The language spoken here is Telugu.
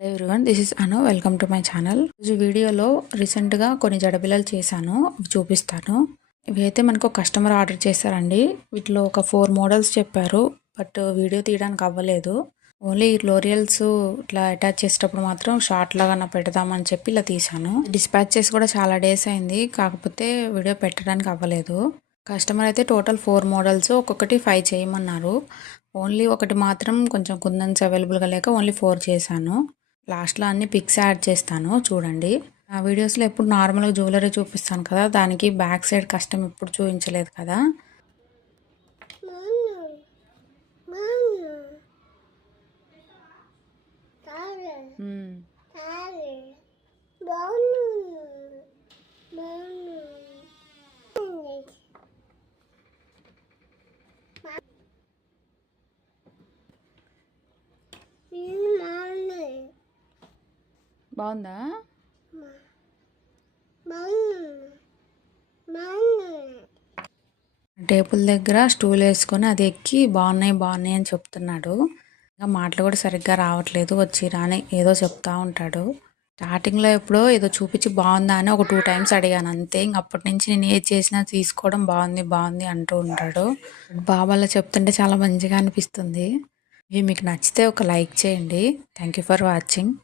Hello everyone, this is Anu. Welcome to my channel. ఈ వీడియోలో రీసెంట్గా కొన్ని జడబిల్లలు చేశాను, అవి చూపిస్తాను. ఇవి అయితే మనకు కస్టమర్ ఆర్డర్ చేశారండి. వీటిలో ఒక 4 మోడల్స్ చెప్పారు, బట్ వీడియో తీయడానికి అవ్వలేదు. ఓన్లీ లోరియల్స్ ఇట్లా అటాచ్ చేసేటప్పుడు మాత్రం షార్ట్ లాగా పెడదామని చెప్పి ఇలా తీసాను. డిస్పాచ్ చేసి కూడా చాలా డేస్ అయింది, కాకపోతే వీడియో పెట్టడానికి అవ్వలేదు. కస్టమర్ అయితే టోటల్ 4 మోడల్స్, ఒక్కొక్కటి 5 చేయమన్నారు. ఓన్లీ ఒకటి మాత్రం కొంచెం కుందన్స్ అవైలబుల్గా లేక ఓన్లీ 4 చేశాను. లాస్ట్లో అన్ని పిక్స్ యాడ్ చేస్తాను, చూడండి. ఆ వీడియోస్లో ఎప్పుడు నార్మల్గా జ్యువెలరీ చూపిస్తాను కదా, దానికి బ్యాక్ సైడ్ కస్టమ్ ఎప్పుడు చూపించలేదు కదా. బాగుందా? టేబుల్ దగ్గర స్టూల్ వేసుకొని అది ఎక్కి బాగున్నాయి అని చెప్తున్నాడు. ఇంకా మాటలు కూడా సరిగ్గా రావట్లేదు, వచ్చి రాని ఏదో చెప్తా ఉంటాడు. స్టార్టింగ్లో ఎప్పుడో ఏదో చూపించి బాగుందా అని ఒక 2 టైమ్స్ అడిగాను అంతే. ఇంక అప్పటి నుంచి నేను ఏది చేసినా తీసుకోవడం బాగుంది అంటూ ఉంటాడు. బాబాలో చెప్తుంటే చాలా మంచిగా అనిపిస్తుంది. ఇవి మీకు నచ్చితే ఒక లైక్ చేయండి. Thank you for watching.